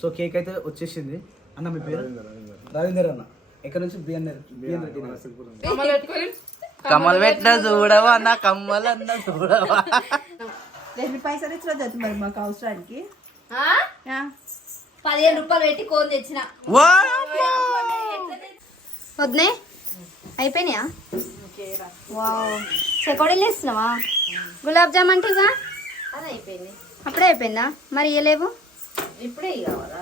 So cake అయితే వచ్చేసింది. అన్న మీ పేరు? రవీందర్ అన్న. ఎక్కడ నుంచి? బిఎన్ రెడ్డి. కమ్మలు పెట్టిన చూడవా అన్న, కమ్మలు అన్న చూడవా. ఎన్ని పైసలు ఇచ్చిన మరి మాకు అవసరానికి 15 రూపాయలు పెట్టి కోన్ తెచ్చిన. వద్దే అయిపోయినాయా? వావ్, చెకోడీలు వేస్తున్నావా? గులాబ్ జామ్ అంటేగా అది అయిపోయింది. అప్పుడే అయిపోయిందా? మరి ఇవ్వలేవు? ఇప్పుడే కావాలా?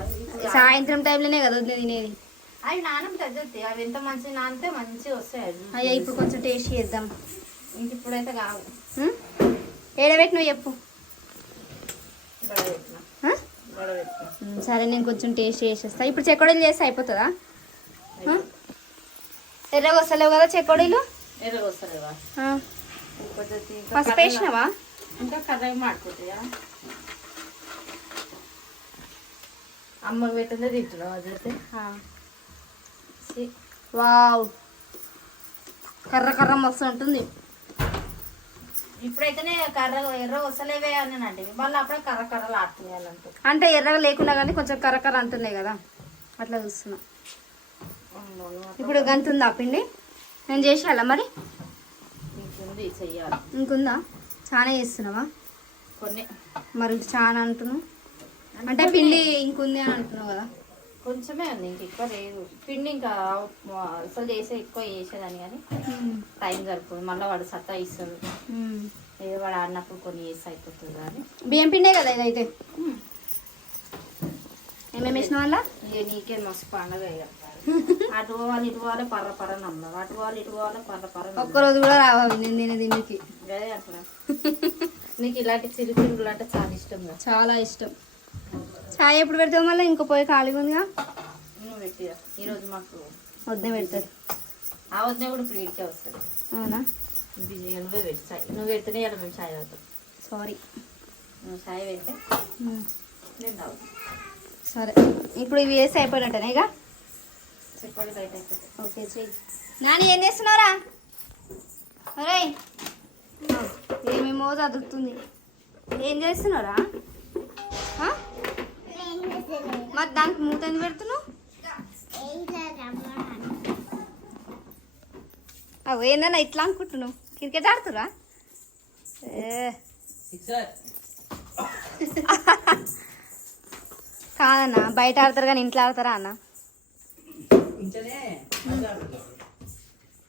సాయంత్రం టైంలోనే కదా వద్దు తినేది. అవి నాన్న తగ్గుతాయి, అవి ఎంత మంచి నానితే మంచిగా వస్తాయి. అయ్యా ఇప్పుడు కొంచెం టేస్ట్ చేద్దాం. ఇంక ఇప్పుడైతే కావు. ఏడబెట్టి నువ్వు చెప్పు. సరే నేను కొంచెం టేస్ట్ చేసేస్తా. ఇప్పుడు చెకోడీలు చేస్తే అయిపోతుందా? ఎర్రగా వస్తలేవు కదా చెకోడీలు? ఎర్రగా వస్తలేవా? పసుపు వేసినావా? ఇంకా కర్రగా మాడిపోతాయా? అమ్మకి పెట్టిందే తింటున్నావు అదైతే. వావ్, కర్ర కర్ర మస్తు ఉంటుంది. ఇప్పుడైతేనే కర్ర ఎర్ర వస్తలేవే అని అంటే మళ్ళీ అప్పుడే కర్ర కర్రలు ఆడుతున్నాయి అంటే ఎర్రగా లేకుండా కానీ కొంచెం కర్ర కర్ర అంటున్నాయి కదా, అట్లా చూస్తున్నా. ఇప్పుడు గంతుందా పిండి? నేను చేసేయాలా మరి? చెయ్యాలి. ఇంకుందా? చాలా చేస్తున్నావా? కొన్ని మరి చాలా అంటున్నావు అంటే పిండి ఇంకుంది అని అంటున్నావు కదా. కొంచెమే ఉంది, ఇంక ఎక్కువ లేదు పిండి. ఇంకా అసలు చేసే ఎక్కువ చేసేదాన్ని కానీ టైం సరిపోదు. మళ్ళీ వాడు సత్తా ఇస్తాడు, ఏదో వాడు ఆడినప్పుడు కొన్ని చేసి అయిపోతుంది. కానీ బియ్యం పిండే కదా ఇదైతే. ఏమేమి వేసిన వల్ల ఇక నీకే మస్తు పండగ. ఇక అటు పోవాలి ఇటు పోవాలి పర్ర పర్ర నమ్మడం, అటు పోవాలి ఇటు పోవాలి పర్ర పర్ర. ఒక్కరోజు కూడా రావాలి నేను తినే దీనికి. అదే అంటున్నా, నీకు ఇలాంటి చిరుతిరుగులు అంటే చాలా ఇష్టం కదా. చాలా ఇష్టం. చాయ్ ఎప్పుడు పెడతావు మళ్ళీ? ఇంకో పోయి ఖాళీగా ఉందిగా. నువ్వు పెట్టిరా ఈరోజు మాకు వద్దే పెడతారు. ఆ వద్దే కూడా ఇప్పుడు ఇడికే వస్తుంది. అవునా? నువ్వే పెట్టి చాయ్, నువ్వు పెడితేనే ఇలా మేము చాయ్ తాగుతాం. సారీ, నువ్వు చాయ్ పెడితే నేను తాగుతాను. సరే ఇప్పుడు ఇవి వేసి అయిపోయినట్టేనా? ఇక చెప్పండి బయట అయిపోతాయి. ఓకే చెయ్యి. నాని ఏం చేస్తున్నారా? అరే ఏమేమో చదువుతుంది. ఏం చేస్తున్నారా? మరి దానికి మూత ఎందుకు పెడుతున్నావు? అవు ఏందన్నా ఇట్లా అనుకుంటున్నావు? క్రికెట్ ఆడుతురా? కాదన్నా, బయట ఆడతారు కానీ ఇంట్లో ఆడతారా అన్న?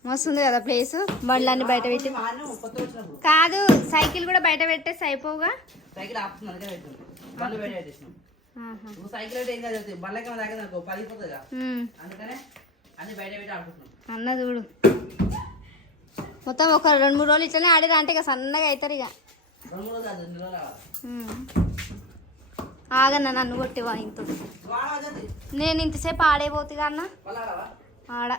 మస్తుంది కదా ప్లేస్. బండ్లన్నీ బయట పెట్టి కాదు, సైకిల్ కూడా బయట పెట్టేసి అయిపోగా. అన్న చూడు మొత్తం ఒక 2-3 రోజులు ఇట్లనే ఆడిరా అంటే ఇక సన్నగా అవుతారు. ఇక ఆగన్నా, నన్ను కొట్టివా ఇంత. నేను ఇంతసేపు ఆడేపోతుగా అన్న. ఆడ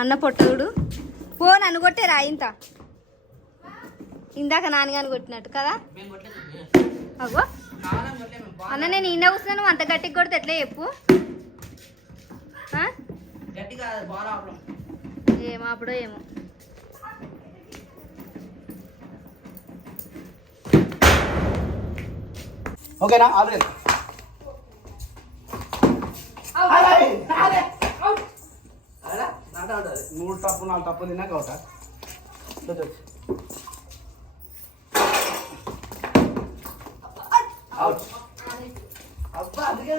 అన్న పొట్టదుడు పో, నన్ను కొట్టేరా ఇంత. ఇందాక నాన్నగాని కొట్టినట్టు కదా. అగో అన్న, నేను ఈయన కూర్చున్నాను, అంత గట్టిగా కొడితే ఎట్లా చెప్పు? ఏమో అప్పుడో ఏమో. ఓకేనా? ఆల్రెడీ 3 తప్పు 4 తప్పు తిన్నాక అవుతా. అబ్బా అందుకే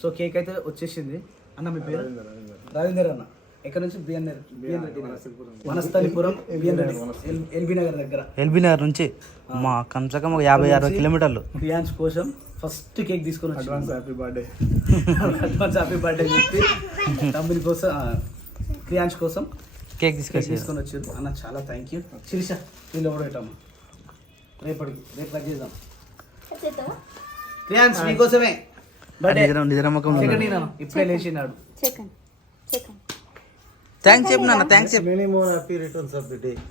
సో కేక్ అయితే వచ్చేసింది. అన్న మీ పేరు? రవీందర్ అన్న. ఎక్కడ నుంచి? BN Reddy, Vanasthalipuram, BN Reddy, LB Nagar దగ్గర. ఎల్బీ నగర్ నుంచి మా కమ్సకం 50-60 కిలోమీటర్లు. బియాన్స్ కోసం ఫస్ట్ కేక్ తీసుకొని advance happy birthday. Advance happy birthday చెప్పి తమ్ముని కోసం క్రియాంశ్ కోసం కేక్ తీసుకొని వచ్చారు అన్న. చాలా థ్యాంక్ యూ. శిరీష వీళ్ళు ఎవరు పెట్టాము రేపు కట్ చేద్దాం. క్రియాంశ్ మీకోసమే బర్త్డే. ఇప్పుడే లేచినాడు. థ్యాంక్స్ చెప్పు నాన్న, థ్యాంక్స్ చెప్పు.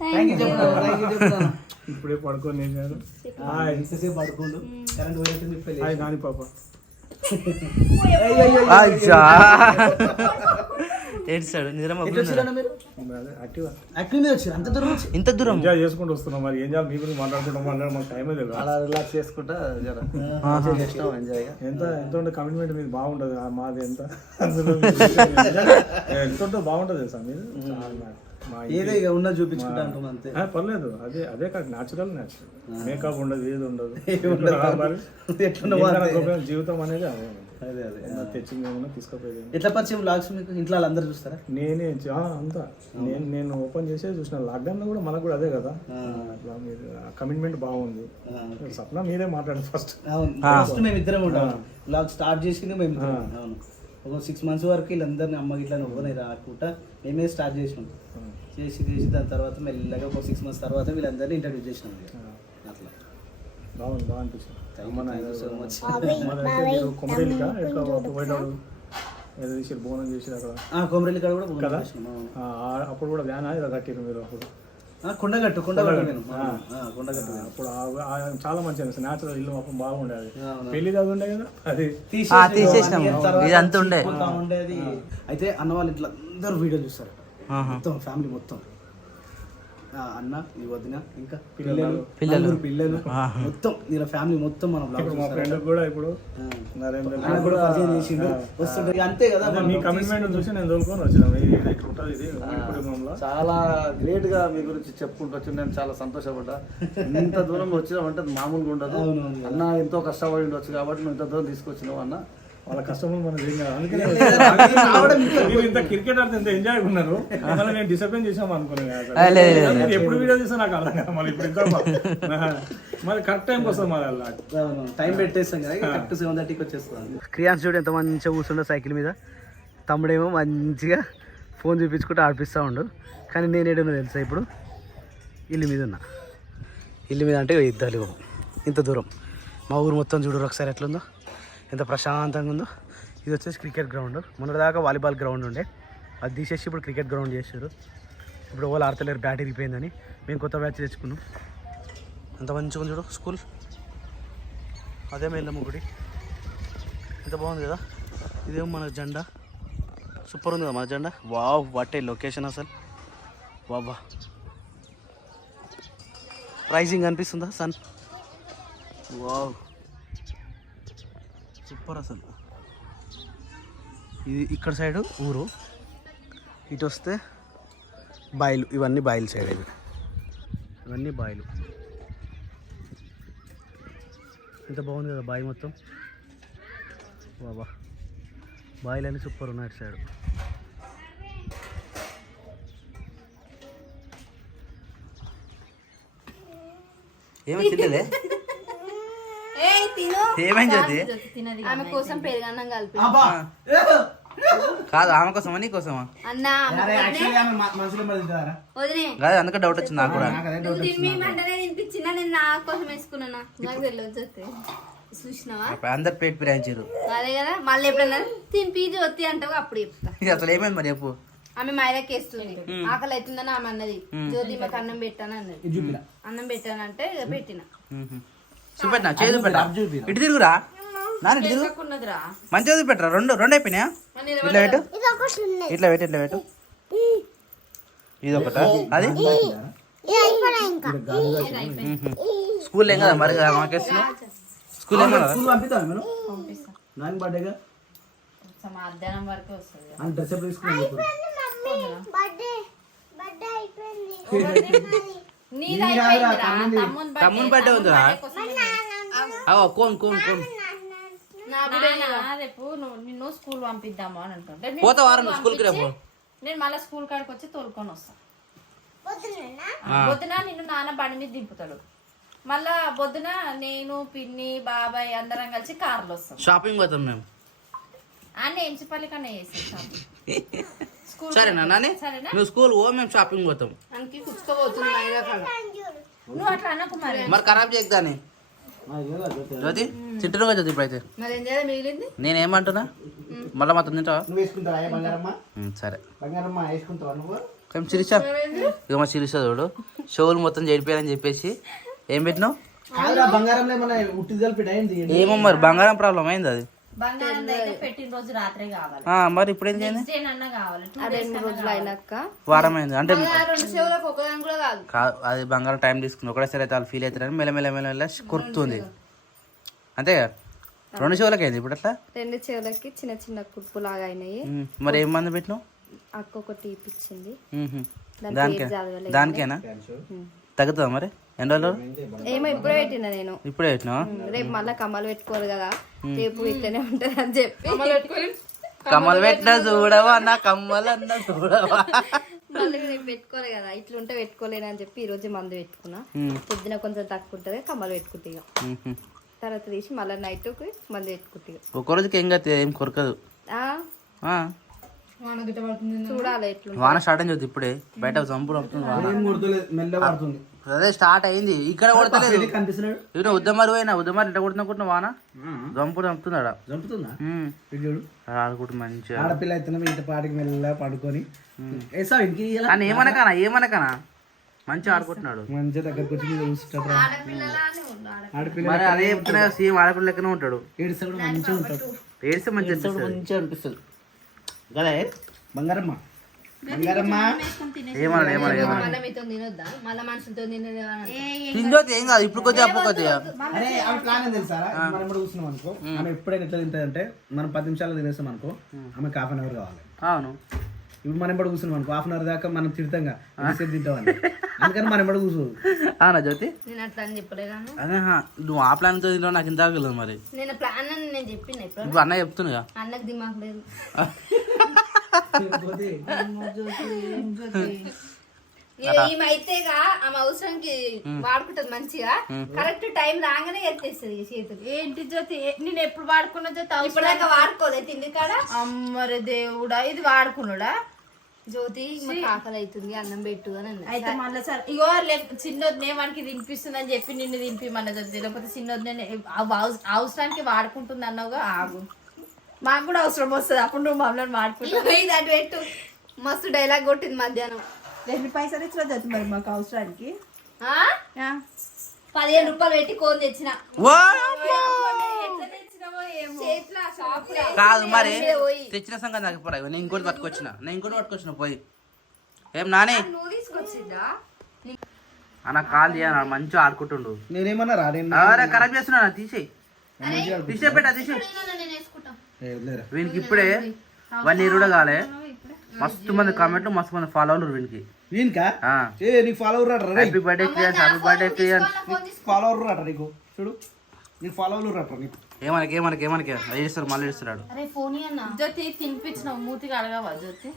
థ్యాంక్ యూ చెప్తాను. ఇప్పుడే పడుకొని వేసారు. ఇంతసేపు పడుకోండు కరెంట్ పోయినట్టుంది. ఇప్పుడే హాయ్ నాని పాప. ఏడ్చాడు నిజమా? మీరు యాక్టివ్ యాక్టివ్ మీద వచ్చారు అంత దూరం వచ్చి. ఇంత దూరం ఎంజాయ్ చేసుకుంటూ వస్తున్నాం. మరి ఏం చేయాలి, మీ గురించి మాట్లాడుకుంటాం మాకు టైమే లేదు. అలా రిలాక్స్ చేసుకుంటా జర చేసినాం ఎంజాయ్గా. ఎంత ఉంటే కమిట్మెంట్ మీది బాగుంటుంది. మాది ఎంత అందులో ఎంత ఉంటే బాగుంటుంది తెలుసా మీరు. ఏదో ఇక ఉన్నది చూపించుకుంటా అంటాం అంతే. పర్లేదు, అదే కాదు, న్యాచురల్ మేకప్ ఉండదు, ఏది ఉండదు. జీవితం అనేది అదే తెచ్చింది ఏమన్నా తీసుకుపోయేది. ఎట్లా పరిచయం వ్లాగ్స్ మీకు ఇంట్లో వాళ్ళందరూ చూస్తారా? నేనే అంతా నేను ఓపెన్ చేసే చూసిన. లాక్డౌన్ లో కూడా మనకు కూడా అదే కదా. అట్లా మీరు కమిట్మెంట్ బాగుంది. సప్న మీరే మాట్లాడండి ఫస్ట్. ఫస్ట్ మేము ఇద్దరం ఉంటాం. వ్లాగ్ స్టార్ట్ చేసింది మేము ఇద్దరం. అవును, ఒక 6 months వరకు వీళ్ళందరినీ అమ్మకి ఇట్లా నువ్వునే రాకుండా మేమే స్టార్ట్ చేసినాం. చేసి దాని తర్వాత మెల్లగా ఒక 6 months తర్వాత వీళ్ళందరినీ ఇంట్రడ్యూస్ చేసినాం. అట్లా బాగా అనిపించింది. బోనం చేసి అక్కడ కొమరెల్లి కాడ కూడా కదా. అప్పుడు కూడా వ్యాన్ ఇలా కట్టారు మీరు. అప్పుడు కొండగట్టు అప్పుడు చాలా మంచి అనిపిస్తుంది. న్యాచురల్ ఇల్లు మాత్రం బాగుండేది. పెళ్లి కాదు ఉండే కదా, అది తీసేసినాం. ఇదంతా ఉండేది. అయితే అన్న వాళ్ళు ఇట్లా అందరూ వీడియో చూస్తారు మొత్తం ఫ్యామిలీ మొత్తం. అన్న ఈ వదిన ఇంకా పిల్లలు మొత్తం ఇలా ఫ్యామిలీ మొత్తం మనం మా ఫ్రెండ్ కూడా ఇప్పుడు నరేంద్ర అంతే కదా. మీ కమిట్మెంట్ చూసి నేను తోలుకొని వచ్చిన. చాలా గ్రేట్ గా మీ గురించి చెప్పుకుంటూ వచ్చి నేను చాలా సంతోషపడ్డా. ఇంత దూరం వచ్చినామంటే మామూలుగా ఉండదు. అన్న ఎంతో కష్టపడి ఉండొచ్చు కాబట్టి నువ్వు ఇంత దూరం తీసుకొచ్చినావు అన్న. వాళ్ళ కష్టమో మనం ఏం కాదు. అందుకనే ఇంత క్రికెట్ ఆడితే ఎంత ఎంజాయ్ ఉన్నారు. మళ్ళీ నేను డిసప్పాయింట్ చేసాము అనుకున్నాను. ఎప్పుడు వీడియో చూసా నాకు అర్థం కదా. మళ్ళీ ఇప్పుడు మరి కరెక్ట్ టైంకి వస్తుంది. మరి అలా టైం పెట్టేస్తాం కదా, కరెక్ట్ 7:30కి వచ్చేస్తాం. క్రియాన్స్ చూడు ఎంత మంచిగా కూర్చుండో సైకిల్ మీద. తమ్ముడేమో మంచిగా ఫోన్ చూపించుకుంటూ ఆడిపిస్తూ ఉండు. కానీ నేను ఏడన్నా తెలుసా ఇప్పుడు ఇల్లు మీద ఉన్నా. ఇల్లు మీద అంటే ఇద్దరు ఇంత దూరం. మా ఊరు మొత్తం చూడు ఒకసారి ఎట్లుందో, ఎంత ప్రశాంతంగా ఉందో. ఇది వచ్చేసి క్రికెట్ గ్రౌండ్. మొన్నటిదాకా వాలీబాల్ గ్రౌండ్ ఉండే, అది తీసేసి ఇప్పుడు క్రికెట్ గ్రౌండ్ చేశారు. ఇప్పుడు వాళ్ళు ఆడతలేరు, బ్యాట్ ఇరిగిపోయిందని మేము కొత్త బ్యాచ్ తెచ్చుకున్నాం. ఎంత మంచిగా ఉంది చూడు స్కూల్. అదే మేళ్ళమ్మ గుడి, ఎంత బాగుంది కదా. ఇదేమో మన జెండా, సూపర్ ఉంది కదా మన జెండా. వావ్, వాటే లొకేషన్ అసలు. బాబా రైజింగ్ అనిపిస్తుందా సన్. వావ్ సూపర్ అసలు. ఇది ఇక్కడ సైడు ఊరు, ఇటు వస్తే బాయిలు. ఇవన్నీ బాయిలు సైడ్. ఇవన్నీ బాయిలు. ఎంత బాగుంది కదా బాయి మొత్తం. బాబా బాయిలు అన్నీ సూపర్ ఉన్నాయి అటు సైడ్. ఏమో తింటలే. ఏమైంది? ఆమె కోసం పెరుగన్నం కలిపి. కాదు ఆమె కోసమా నీ కోసమా? అన్నా కాదు, అందుకే డౌట్ వచ్చింది నాకు కూడా. తినిపించినా నేను నా కోసం వేసుకున్నా. నాకు తెలియదు చూసినావా, అందరు పేట్ పిరాయించారు. అదే కదా. మళ్ళీ ఎప్పుడన్నా తినిపి వత్తి అంటావు అప్పుడు చెప్తా. ఇది అసలు ఏమైంది మరి చెప్పు. ఆమె మైదాకి వేస్తుంది, ఆకలి అవుతుందని ఆమె అన్నది. జ్యోతిమకి అన్నం పెట్టాను అన్నది. అన్నం పెట్టానంటే పెట్టిన. చూపెట్టినా, చేదు పెట్టా. ఇటు తిరుగురా నాన్న, ఇటు తిరుగు. మంచిగా చూపెట్టరా. రెండు అయిపోయినాయా? ఇట్లా పెట్టు, ఇట్లా పెట్టు, ఇట్లా పెట్టు. ఇది ఒకట. అది స్కూల్ ఏం కదా మరి మాకేస్తున్నావు. స్కూల్ ఏం కదా. మధ్యాహ్నం వరకు వస్తుంది. తమ్ముని బర్త్డే ఉందిరా. కోన్ కోన్ కోన్ రేపు నిన్ను స్కూల్ పంపిద్దాము అని అనుకుంటే పోతా వారం స్కూల్కి. రేపు నేను మళ్ళీ స్కూల్ కాడికి వచ్చి తోలుకొని వస్తాను. పొద్దున నిన్ను నాన్న బండి మీద దింపుతాడు. మళ్ళా పొద్దున నేను పిన్ని బాబాయ్ అందరం కలిసి కార్లో వస్తాం. షాపింగ్ పోతాం మేము. అన్నీ ఎంచిపల్లి కన్నా చేస్తాం. సరేనా నాని? సరేనా? నువ్వు స్కూల్ ఓ మేము షాపింగ్ పోతాం. అందుకే కుచ్చుకోబోతుంది నువ్వు అట్లా అనకు మరి. మరి ఖరాబ్ చేయదాని జ్యోతి తింటున్నా జ్యోతి ఇప్పుడైతే. మరి ఏం చేయాలి మిగిలింది? నేనేమంటున్నా మళ్ళీ మొత్తం తింటావా? నువ్వు వేసుకుంటావా బంగారమ్మ? సరే బంగారమ్మ వేసుకుంటావా నువ్వు? కొంచెం శిరీష ఇక మా శిరీష చూడు షోలు మొత్తం చెడిపోయాలని చెప్పేసి ఏం పెట్టినావు? కాదురా బంగారంలో ఏమన్నా ఉట్టి కలిపి అయింది. ఏమో మరి బంగారం ప్రాబ్లం అయింది అది. బంగారం అయితే పెట్టిన రోజు రాత్రే కావాలి. మరి ఇప్పుడు ఏం చేయండి? కావాలి 2 రోజులు అయినాక వారం అయింది అంటే 2 చెవులకు ఒకదాని కూడా కాదు. అది బంగారం టైం తీసుకుంది. ఒకటేసారి అయితే వాళ్ళు ఫీల్ అవుతారని మెల్ల కొరుకుతుంది అంతే కదా. 2 షోలకి అయింది ఇప్పుడు అట్లా. 2 చెవులకి చిన్న చిన్న కుప్పు లాగా అయినాయి. మరి ఏం మంది పెట్టినావు? అక్క ఒకటి ఇప్పించింది. దానికేనా తగ్గుతుందా మరి? ఎన్ని రోజులు? ఏమో ఇప్పుడే పెట్టినా నేను. ఇప్పుడే పెట్టినావా? రేపు మళ్ళీ కమ్మలు పెట్టుకోరు కదా, రేపు ఇట్లనే ఉంటది అని చెప్పి కమ్మలు పెట్టినా చూడవా నా కమ్మలు అన్నా చూడవా. మళ్ళీ రేపు పెట్టుకోరు కదా, ఇట్లుంటే పెట్టుకోలేను అని చెప్పి ఈ రోజు మందు పెట్టుకున్నా. పొద్దున కొంచెం తక్కువ ఉంటుంది కమ్మలు పెట్టుకుంటే ఇక తర్వాత తీసి మళ్ళీ నైట్ మందు పెట్టుకుంటే ఒక రోజుకి ఏం కాదు, ఏం కొరకదు. చూడాలి ఎట్లు వాన స్టార్ట్ అయింది ఇప్పుడే. బయట చంపుడు పడుతుంది. అదే స్టార్ట్ అయింది ఇక్కడ కొడతలేదు. కనిపిస్తున్నాడు ఇటు ఉద్దమారు పోయినా ఉద్దమారు ఇట్లా కొడుతున్నా వాన చంపుడు చంపుతున్నాడా? చంపుతుందా? ఆడుకుంటు మంచిగా ఆడపిల్ల అయితే ఇంత పాటికి మెల్ల పడుకొని వేసావు ఇంటికి అని ఏమనకనా మంచిగా ఆడుకుంటున్నాడు. మంచిగా దగ్గరకు వచ్చి మీద చూస్తాడు. ఆడపిల్ల మరి అదే చెప్తున్నా సేమ్ ఆడపిల్ల లెక్కనే ఉంటాడు. ఏడిస్తే కూడా మంచిగా ఉంటాడు. ఏడిస్తే మంచిగా అనిపిస్తుంది కదా. బంగారమ్మ బంగారమ్మ ఏమన్నా మీతో తినొద్దా మళ్ళీ మనుషులతో తిండి ఏం కాదు ఇప్పుడు కొద్దిగా అప్పు కొద్దిగా. అరే ఆమె ప్లాన్ ఏం తెలుసా? మనం ఇప్పుడు కూర్చున్నాం అనుకో, ఆమె ఎప్పుడైనా ఎట్లా తింటదంటే మనం 10 నిమిషాలు తినేస్తాం అనుకో, ఆమెకు 1/2 అవర్ కావాలి. అవును ఇప్పుడు మనం ఎప్పుడు కూర్చున్నాం అనుకో 1/2 అవర్ దాకా మనం తిడతాంగా ఎంతసేపు తింటామని, అందుకని మనం ఎప్పుడు కూర్చోదు. అవునా జ్యోతి? నేను అట్లా అని చెప్పలేను. అదే నువ్వు ఆ ప్లాన్ తో తింటావు నాకు ఇంత ఆగలేదు. మరి నేను ప్లాన్ అని నేను చెప్పిన ఇప్పుడు అన్న చెప్తున్నా అన్నకు దిమాగ్ లేదు. ఈమెతేగా ఆమె అవసరానికి వాడుకుంటది మంచిగా, కరెక్ట్ టైం రాగానే ఎత్తేస్తుంది చేతులు. ఏంటి జ్యోతి నేను ఎప్పుడు వాడుకున్నా జ్యోతి? ఇప్పటిదాకా వాడుకోలే తిండి కాడ. అమ్మరే దేవుడా, ఇది వాడుకున్నాడా? జ్యోతి ఆకలి అవుతుంది అన్నం పెట్టు అని అన్న. అయితే మళ్ళీ సార్ ఇగో చిన్నొద్దునే మనకి తినిపిస్తుంది అని చెప్పి నిన్ను తినిపిమన్న జ్యోతి, లేకపోతే చిన్నొద్దునే అవసరానికి వాడుకుంటుంది అన్నావుగా. ఆగు, మాకు కూడా అవసరం వస్తుంది అప్పుడు నువ్వు మమ్మల్ని వాడుకుంటావు. ఇది అటు పెట్టు. మస్తు డైలాగ్ కొట్టింది మధ్యాహ్నం. 2 పైసలు ఇచ్చిన జ్యోతి మరి మాకు అవసరానికి. 15 రూపాయలు పెట్టి కోన్ తెచ్చిన. కాదు మరి తెచ్చిన సంగతి నాకు పోరా. నేను ఇంకోటి పట్టుకొచ్చిన పోయి. ఏం నానే నువ్వు తీసుకొచ్చిందా? అన్న కాల్ తీయ మంచిగా ఆడుకుంటుండు. నేనేమన్నా ఖరాబ్ చేస్తున్నా తీసేయి పెట్టా తీసేయి. వీనికి ఇప్పుడే 1 year కూడా కాలే. మస్తు మంది కామెంట్లు మస్తు మంది ఫాలోవర్లు వీనికి. వీనికా నీకు ఫాలోవర్ రాట? హ్యాపీ బర్త్డే క్రియాన్స్, హ్యాపీ బర్త్డే క్రియాన్స్. ఫాలోవర్ రాట నీకు? చూడు నీకు ఫాలోవర్లు రాట నీకు. ఏమనకి ఏడుస్తారు మళ్ళీ ఏడుస్తున్నాడు. అరే ఫోన్ అన్న జ్యోతి తినిపించినావు, మూతికి అడగవా జ్యోతి?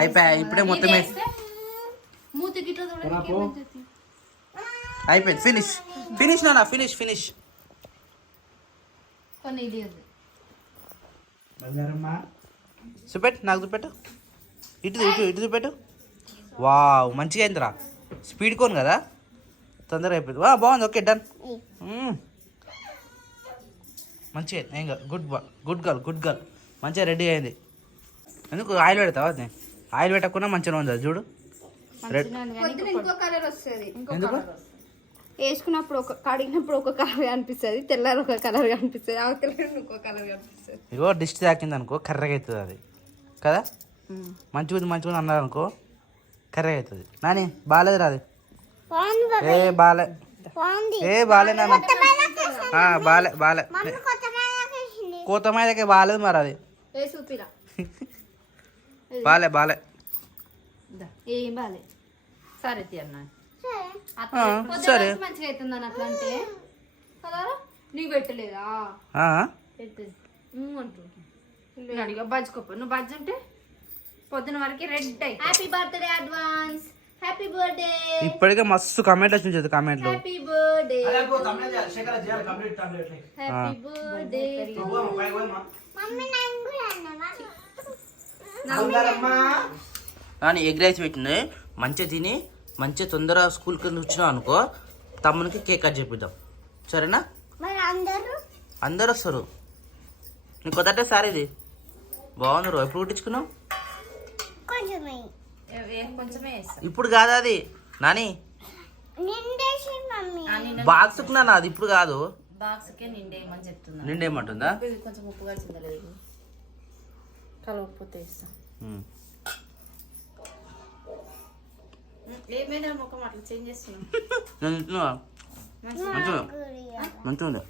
అయిపోయా ఇప్పుడే మొత్తం మూతికి అయిపోయింది. ఫినిష్ నాన్న ఫినిష్. కొన్ని ఇది వద్దు. బంగారమ్మ చూపెట్టు నాకు చూపెట్టు. ఇటు చూపెట్టు. వావ్ మంచిగా అయిందిరా. స్పీడ్ కోన్ కదా తొందరగా అయిపోయింది. బాగుంది. Okay done. మంచిగా ఏం కాదు. గుడ్ గర్ల్ మంచిగా రెడీ అయింది. ఎందుకు ఆయిల్ పెడతావా? అది ఆయిల్ పెట్టకుండా మంచిగా ఉంది అది చూడు. ఇంకో కలర్ వస్తుంది. ఎందుకు వేసుకున్నప్పుడు కడిగినప్పుడు ఒక కలర్ కనిపిస్తుంది, తెల్లారి ఒక కలర్ కనిపిస్తుంది, ఆ కలర్ ఇంకో కలర్ కనిపిస్తుంది. ఇగో డిష్ తాకింది అనుకో కర్రగా అవుతుంది అది కదా. మంచిగా అన్నారు అనుకో కర్రగా అవుతుంది. నాని బాగాలేదు రాదు. బాలే నాన్న బాలే కోతమైదకే బాగాలేదు మరి అది. బాలే ఏం బాలే. సరే అన్న సరే మంచిగా అవుతుందని అట్లా అంటే కదా. నీకు పెట్టలేదా? అడిగా బజ్జుకోప. నువ్వు బజ్జు ఉంటే పొద్దున వరకు రెడ్ అయి. Happy birthday advance. Happy birthday ఇప్పటికే మస్తు కామెంట్లు వచ్చింది కామెంట్లు. హ్యాపీ బర్త్డే హ్యాపీ బర్త్డే కానీ ఎగ్ రైస్ పెట్టింది మంచిగా తిని మంచిగా తొందరగా స్కూల్కి వచ్చినావు అనుకో తమ్మునికి కేక్ కట్ చేపిద్దాం సరేనా? అందరు వస్తారు. నీకు కొత్త సారీ ఇది బాగుంది. ఎప్పుడు కుట్టించుకున్నావు? కొంచెమే వేస్తా ఇప్పుడు కాదు అది నాని బాక్స్కున్నా అది ఇప్పుడు కాదు. బాక్స్కే నిండేయమని చెప్తున్నా. నిండేయమంటుందా? ఇది కొంచెం ఉప్పు కలిసిందా లేదు కలవకపోతే ఇస్తా. ఏమైనా ముఖం అట్లా చేంజ్ చేస్తున్నాం. నేను తింటున్నా మంచిగా ఉంది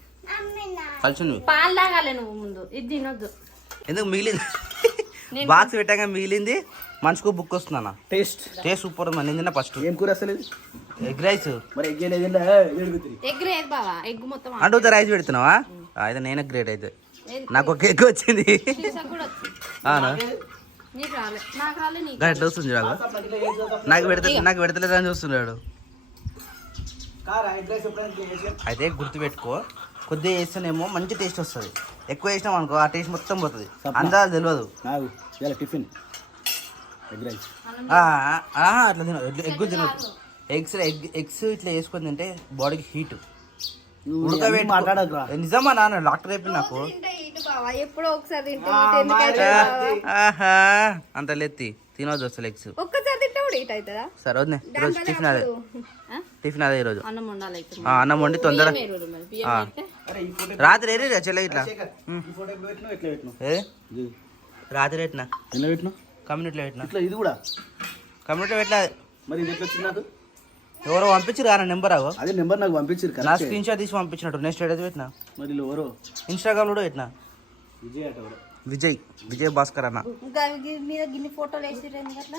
కలిసింది. పాలు తాగాలి నువ్వు ముందు, ఇది తినొద్దు. ఎందుకు మిగిలింది బాక్స్ పెట్టాక మిగిలింది మంచుకో బుక్ వస్తుందన్న. టేస్ట్ టేస్ట్ సూపర్ ఉంది. నేను తిన్నా ఫస్ట్ ఏం కూర అసలు ఇది? Egg rice. మరి ఎగ్ లేదు ఎగ్ లేదు బావా, ఎగ్ మొత్తం అంటే రైస్ పెడుతున్నావా? అయితే నేనే గ్రేట్. అయితే నాకు ఒక ఎగ్ వచ్చింది. కూడా వచ్చింది. అవునా? నీకు రాలే, నాకు రాలే, నీకు ఎట్లా వస్తుంది నాకు పెడతలేదు అని చూస్తున్నాడు. అయితే గుర్తుపెట్టుకో, కొద్దిగా వేస్తేనేమో మంచి టేస్ట్ వస్తుంది. ఎక్కువ వేసినాం అనుకో ఆ టేస్ట్ మొత్తం పోతుంది. అందా తెలియదు నాకు ఇలా టిఫిన్ ఎగ్ రైస్ అట్లా తినదు. ఎగ్ తినదు. ఎగ్స్ ఇట్లా వేసుకొని తింటే బాడీకి హీట్. ఉడకబెట్టి మాట్లాడకురా. నిజమా నాన్న డాక్టర్ చెప్పింది నాకు. ఇటు బావా ఎప్పుడో ఒకసారి తింటే ఇటు ఎందుకైతే బావా? ఆహా అంత లెత్తి తినవద్దు అసలు ఎగ్స్. ఒక్కసారి తింటే కూడా ఇటు అవుతుందా? సరే వద్దు ఈరోజు టిఫిన్ అదే. టిఫిన్ అదే ఈరోజు. అన్నం వండాలి అయితే. అన్నం వండి తొందర బియ్యం ఎరువులు మరి, బియ్యం పెడితే రాత్రి ఏరి చెల్ల ఇట్లా ఈ ఫోటో ఎప్పుడు పెట్టినావు? ఎట్లా పెట్టినావు? ఏ ఇది రాత్రి పెట్టినా ఎట్లా పెట్టినావు? కమ్యూనిటీలో పెట్టినా. ఇట్లా ఇది కూడా కమ్యూనిటీలో పెట్టలే. మరి ఇది ఎట్లా వచ్చింది నాకు? ఎవరో పంపించారు కానీ నెంబర్ అగో అదే నెంబర్ నాకు పంపించారు నా కదా. స్క్రీన్ షాట్ తీసి పంపించినట్టు. నేను స్టేటస్ పెట్టినా. మరి వీళ్ళు ఎవరో ఇన్స్టాగ్రామ్లో కూడా పెట్టినా. విజయ్ అట కూడా. విజయ్ భాస్కర్ అన్న. ఇంకా మీద గిన్ని ఫోటోలు వేసిరండి అట్లా